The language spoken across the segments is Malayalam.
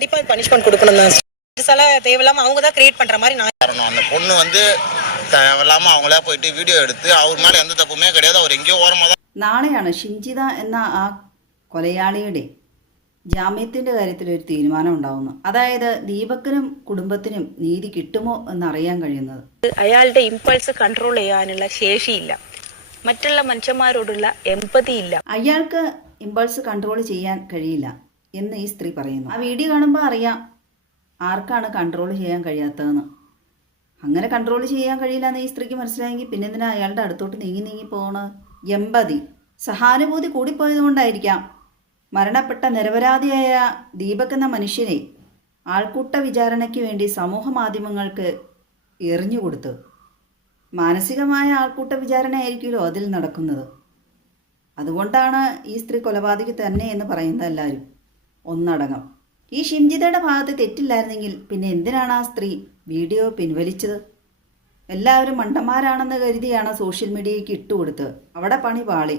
கண்டிப்பா பனிஷ்மெண்ட் கொடுக்கணும். சில தேவையில்லாம அவங்க தான் கிரியேட் பண்ற மாதிரி நான் காரணம் அந்த பொண்ணு வந்து தேவையில்லாம அவங்களே போயிட்டு வீடியோ எடுத்து அவர் மேல எந்த தப்புமே கிடையாது, அவர் എங்கയോ ഓർമ്മ നാളെയാണ് ഷിംജിത എന്ന ആ കൊലയാളിയുടെ ജാമ്യത്തിൻ്റെ കാര്യത്തിൽ ഒരു തീരുമാനം ഉണ്ടാവുന്നു. അതായത് ദീപക്കിനും കുടുംബത്തിനും നീതി കിട്ടുമോ എന്നറിയാൻ കഴിയുന്നത്. അയാളുടെ ഇമ്പൾസ് കൺട്രോൾ ചെയ്യാനുള്ള ശേഷിയില്ല, മറ്റുള്ള മനുഷ്യന്മാരോടുള്ള എമ്പതി ഇല്ല. അയാൾക്ക് ഇമ്പൾസ് കൺട്രോൾ ചെയ്യാൻ കഴിയില്ല എന്ന് ഈ സ്ത്രീ പറയുന്നു. ആ വീഡിയോ കാണുമ്പോൾ അറിയാം ആർക്കാണ് കൺട്രോൾ ചെയ്യാൻ കഴിയാത്തതെന്ന്. അങ്ങനെ കൺട്രോൾ ചെയ്യാൻ കഴിയില്ല എന്ന് ഈ സ്ത്രീക്ക് മനസ്സിലായെങ്കിൽ പിന്നെ എന്തിനാ അയാളുടെ അടുത്തോട്ട് നീങ്ങി പോകണത്? എമ്പതി, സഹാനുഭൂതി കൂടിപ്പോയത് കൊണ്ടായിരിക്കാം മരണപ്പെട്ട നിരപരാധിയായ ദീപക് എന്ന മനുഷ്യനെ ആൾക്കൂട്ട വിചാരണയ്ക്ക് വേണ്ടി സമൂഹ മാധ്യമങ്ങൾക്ക് എറിഞ്ഞുകൊടുത്ത്. മാനസികമായ ആൾക്കൂട്ട വിചാരണയായിരിക്കുമല്ലോ അതിൽ നടക്കുന്നത്. അതുകൊണ്ടാണ് ഈ സ്ത്രീ കൊലപാതകി തന്നെ എന്ന് പറയുന്നത് എല്ലാവരും ഒന്നടങ്കം. ഈ ഷിംജിതയുടെ ഭാഗത്ത് തെറ്റില്ലായിരുന്നെങ്കിൽ പിന്നെ എന്തിനാണ് ആ സ്ത്രീ വീഡിയോ പിൻവലിച്ചത്? എല്ലാവരും മണ്ടന്മാരാണെന്ന് കരുതിയാണ് സോഷ്യൽ മീഡിയയ്ക്ക് ഇട്ടുകൊടുത്തത്. അവിടെ പണി പാളി.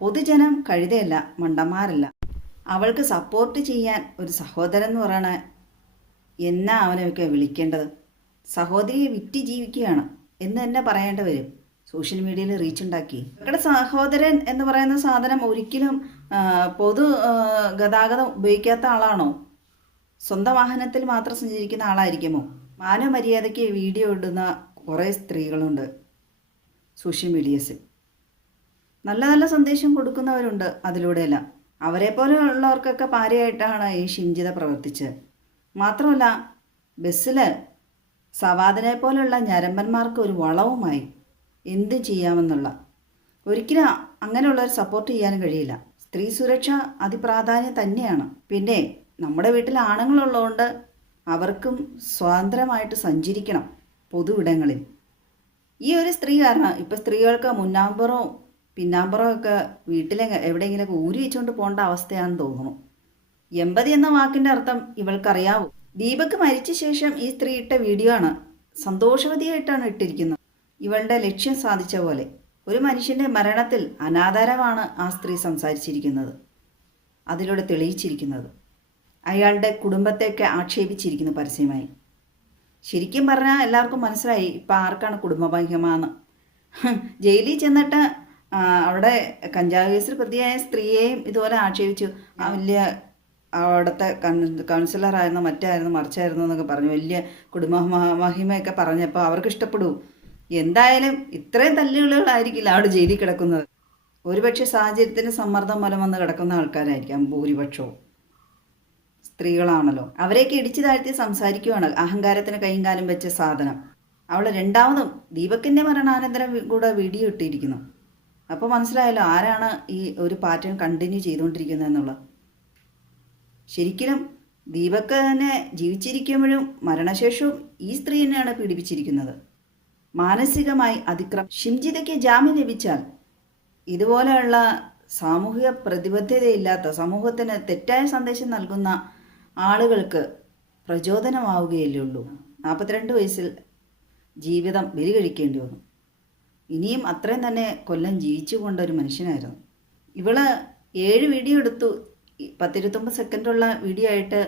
പൊതുജനം കഴുതയല്ല, മണ്ടന്മാരല്ല. അവൾക്ക് സപ്പോർട്ട് ചെയ്യാൻ ഒരു സഹോദരൻ എന്ന് പറയണ എന്നാ അവനൊക്കെ വിളിക്കേണ്ടത്? സഹോദരിയെ വിറ്റ് ജീവിക്കുകയാണ് എന്ന് തന്നെ പറയേണ്ടി വരും. സോഷ്യൽ മീഡിയയിൽ റീച്ച് ഉണ്ടാക്കി. അവരുടെ സഹോദരൻ എന്ന് പറയുന്ന സാധനം ഒരിക്കലും പൊതു ഗതാഗതം ഉപയോഗിക്കാത്ത ആളാണോ? സ്വന്തം വാഹനത്തിൽ മാത്രം സഞ്ചരിക്കുന്ന ആളായിരിക്കുമോ? മാനവമര്യാദയ്ക്ക് വീഡിയോ ഇടുന്ന കുറേ സ്ത്രീകളുണ്ട് സോഷ്യൽ മീഡിയസിൽ. നല്ല നല്ല സന്ദേശം കൊടുക്കുന്നവരുണ്ട് അതിലൂടെയെല്ലാം. അവരെ പോലെയുള്ളവർക്കൊക്കെ പാരയായിട്ടാണ് ഈ ഷിംജിത പ്രവർത്തിച്ചത്. മാത്രമല്ല ബസ്സിൽ സവാദിനെ പോലെയുള്ള ഞരമ്പന്മാർക്ക് ഒരു വളവുമായി എന്ത് ചെയ്യാമെന്നുള്ള. ഒരിക്കലും അങ്ങനെയുള്ളവർ സപ്പോർട്ട് ചെയ്യാനും കഴിയില്ല. സ്ത്രീ സുരക്ഷ അതിപ്രാധാന്യം തന്നെയാണ്. പിന്നെ നമ്മുടെ വീട്ടിൽ ആണുങ്ങളുള്ളതുകൊണ്ട് അവർക്കും സ്വാതന്ത്ര്യമായിട്ട് സഞ്ചരിക്കണം പൊതുവിടങ്ങളിൽ. ഈ ഒരു സ്ത്രീ കാരണം ഇപ്പോൾ സ്ത്രീകൾക്ക് മുന്നാമ്പുറവും പിന്നാമ്പുറവും ഒക്കെ വീട്ടിലെ എവിടെയെങ്കിലുമൊക്കെ ഊരി വെച്ചുകൊണ്ട് പോകേണ്ട അവസ്ഥയാണെന്ന് തോന്നുന്നു. എമ്പതി എന്ന വാക്കിൻ്റെ അർത്ഥം ഇവൾക്കറിയാവൂ. ദീപക് മരിച്ച ശേഷം ഈ സ്ത്രീ ഇട്ട വീഡിയോ ആണ്. സന്തോഷവതിയായിട്ടാണ് ഇട്ടിരിക്കുന്നത്. ഇവളുടെ ലക്ഷ്യം സാധിച്ച പോലെ. ഒരു മനുഷ്യൻ്റെ മരണത്തിൽ അനാദരവാണ് ആ സ്ത്രീ സംസാരിച്ചിരിക്കുന്നത്, അതിലൂടെ തെളിയിച്ചിരിക്കുന്നത്. അയാളുടെ കുടുംബത്തെയൊക്കെ ആക്ഷേപിച്ചിരിക്കുന്നു പരസ്യമായി. ശരിക്കും പറഞ്ഞാൽ എല്ലാവർക്കും മനസ്സിലായി ഇപ്പം ആർക്കാണ് കുടുംബഭംഗമാന്ന്. ജയിലിൽ ചെന്നിട്ട് അവിടെ കഞ്ചാവ് കേസിൽ പ്രതിയായ സ്ത്രീയെയും ഇതുപോലെ ആക്ഷേപിച്ചു. ആ വലിയ അവിടുത്തെ കൗൺസിലറായിരുന്നു, മറ്റായിരുന്നു, മറിച്ചായിരുന്നു എന്നൊക്കെ പറഞ്ഞു. വലിയ കുടുംബ മഹിമയൊക്കെ പറഞ്ഞപ്പോൾ അവർക്ക് ഇഷ്ടപ്പെടൂ. എന്തായാലും ഇത്രയും തല്ലുകളായിരിക്കില്ല അവിടെ ജയിലിൽ കിടക്കുന്നത്. ഒരുപക്ഷെ സാഹചര്യത്തിൻ്റെ സമ്മർദ്ദം മൂലം വന്ന് കിടക്കുന്ന ആൾക്കാരായിരിക്കാം ഭൂരിപക്ഷവും. സ്ത്രീകളാണല്ലോ. അവരെയൊക്കെ ഇടിച്ചു താഴ്ത്തി സംസാരിക്കുവാണ് അഹങ്കാരത്തിന് കൈയും കാലും വെച്ച സാധനം. അവൾ രണ്ടാമതും ദീപകിൻ്റെ മരണാനന്തരം കൂടെ വീഡിയോ ഇട്ടിരിക്കുന്നു. അപ്പോൾ മനസ്സിലായല്ലോ ആരാണ് ഈ ഒരു പാറ്റേൺ കണ്ടിന്യൂ ചെയ്തുകൊണ്ടിരിക്കുന്നത് എന്നുള്ളത്. ശരിക്കും ദീപക് തന്നെ ജീവിച്ചിരിക്കുമ്പോഴും മരണശേഷവും ഈ സ്ത്രീ തന്നെയാണ് പീഡിപ്പിച്ചിരിക്കുന്നത്. മാനസികമായി അതിക്രമം. ഷിംജിതയ്ക്ക് ജാമ്യം ലഭിച്ചാൽ ഇതുപോലെയുള്ള സാമൂഹിക പ്രതിബദ്ധതയില്ലാത്ത, സമൂഹത്തിന് തെറ്റായ സന്ദേശം നൽകുന്ന ആളുകൾക്ക് പ്രചോദനമാവുകയല്ലേ ഉള്ളൂ. 42 വയസ്സിൽ ജീവിതം ബലി കഴിക്കേണ്ടി വന്നു. ഇനിയും അത്രയും തന്നെ കൊല്ലം ജീവിച്ചു കൊണ്ട ഒരു മനുഷ്യനായിരുന്നു. ഇവള് 7 വീഡിയോ എടുത്തു. 10-29 സെക്കൻഡുള്ള വീഡിയോ ആയിട്ട്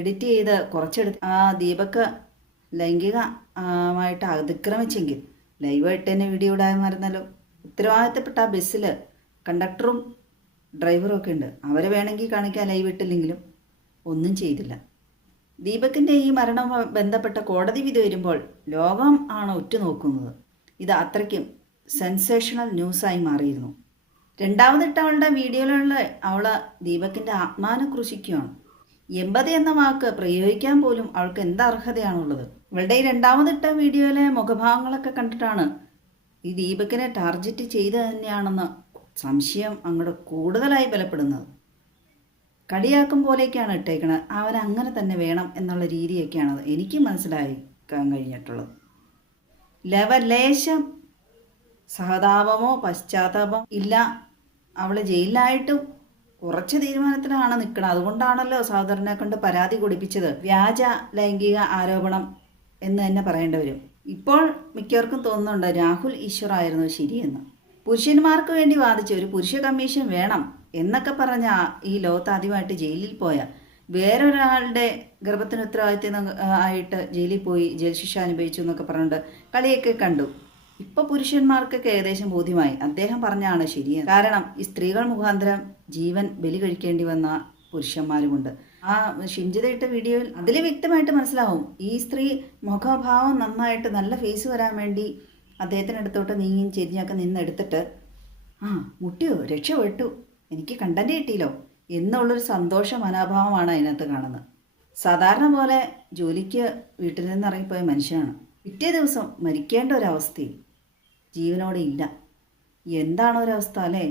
എഡിറ്റ് ചെയ്ത് കുറച്ചെടുത്ത് ആ ദീപക് ലൈംഗികമായിട്ട് അതിക്രമിച്ചെങ്കിൽ ലൈവായിട്ട് തന്നെ വീഡിയോ ഇടാമായിരുന്നല്ലോ. ഉത്തരവാദിത്തപ്പെട്ട ആ ബസ്സിൽ കണ്ടക്ടറും ഡ്രൈവറും ഒക്കെ ഉണ്ട്. അവരെ വേണമെങ്കിൽ കാണിക്കാൻ ലൈവ് ഇട്ടില്ലെങ്കിലും ഒന്നും ചെയ്തില്ല. ദീപകിൻ്റെ ഈ മരണം ബന്ധപ്പെട്ട കോടതി വിധി വരുമ്പോൾ ലോകം ആണ് ഉറ്റുനോക്കുന്നത്. ഇത് അത്രയ്ക്കും സെൻസേഷണൽ ന്യൂസായി മാറിയിരുന്നു. രണ്ടാമതിട്ട അവളുടെ വീഡിയോയിലുള്ള അവൾ ദീപകിൻ്റെ ആത്മാവിനെ ക്രൂശിക്കുകയാണ്. എമ്പതി എന്ന വാക്ക് പ്രയോഗിക്കാൻ പോലും അവൾക്ക് എന്ത് അർഹതയാണുള്ളത്? ഇവളുടെ ഈ രണ്ടാമതിട്ട വീഡിയോയിലെ മുഖഭാവങ്ങളൊക്കെ കണ്ടിട്ടാണ് ഈ ദീപകിനെ ടാർഗറ്റ് ചെയ്ത് തന്നെയാണെന്ന് സംശയം അങ്ങോട്ട് കൂടുതലായി ബലപ്പെടുന്നത്. കളിയാക്കും പോലെയൊക്കെയാണ് ഇട്ടേക്കണത്. അവൻ അങ്ങനെ തന്നെ വേണം എന്നുള്ള രീതിയൊക്കെയാണ് എനിക്ക് മനസ്സിലാക്കാൻ കഴിഞ്ഞിട്ടുള്ളത്. ലേശം സഹതാപമോ പശ്ചാത്താപമോ ഇല്ല. അവൾ ജയിലിലായിട്ടും കുറച്ച് തീരുമാനത്തിലാണ് നിൽക്കുന്നത്. അതുകൊണ്ടാണല്ലോ സഹോദരനെ കൊണ്ട് പരാതി കൊടുപ്പിച്ചത്. വ്യാജ ലൈംഗിക ആരോപണം എന്ന് തന്നെ പറയേണ്ടി വരും. ഇപ്പോൾ മിക്കവർക്കും തോന്നുന്നുണ്ട് രാഹുൽ ഈശ്വർ ആയിരുന്നു ശരിയെന്ന്. പുരുഷന്മാർക്ക് വേണ്ടി വാദിച്ച ഒരു പുരുഷ കമ്മീഷൻ വേണം എന്നൊക്കെ പറഞ്ഞ ഈ ലോകത്ത് ആദ്യമായിട്ട് ജയിലിൽ പോയ വേറൊരാളുടെ ഗർഭത്തിന് ഉത്തരവാദിത്വം ആയിട്ട് ജയിലിൽ പോയി ജയിൽ ശിക്ഷ അനുഭവിച്ചു എന്നൊക്കെ പറഞ്ഞിട്ട് കളിയൊക്കെ കണ്ടു. ഇപ്പോൾ പുരുഷന്മാർക്കൊക്കെ ഏകദേശം ബോധ്യമായി അദ്ദേഹം പറഞ്ഞാണ് ശരിയെന്ന്. കാരണം ഈ സ്ത്രീകൾ മുഖാന്തരം ജീവൻ ബലി കഴിക്കേണ്ടി വന്ന പുരുഷന്മാരുമുണ്ട്. ആ ഷിംജിത ഇട്ട വീഡിയോയിൽ അതിൽ വ്യക്തമായിട്ട് മനസ്സിലാവും ഈ സ്ത്രീ മുഖഭാവം നന്നായിട്ട് നല്ല ഫേസ് വരാൻ വേണ്ടി അദ്ദേഹത്തിനടുത്തോട്ട് നീങ്ങിയും ചെരിഞ്ഞൊക്കെ നിന്നെടുത്തിട്ട് മുട്ടിയോ രക്ഷപ്പെട്ടു എനിക്ക് കണ്ടന്റ് കിട്ടിയല്ലോ എന്നുള്ളൊരു സന്തോഷ മനോഭാവമാണ് അതിനകത്ത് കാണുന്നത്. സാധാരണ പോലെ ജോലിക്ക് വീട്ടിൽ നിന്ന് ഇറങ്ങിപ്പോയ മനുഷ്യനാണ് പിറ്റേ ദിവസം മരിക്കേണ്ട ഒരവസ്ഥയിൽ ജീവനോടെ ഇല്ല. എന്താണ് ഒരവസ്ഥ അല്ലേ?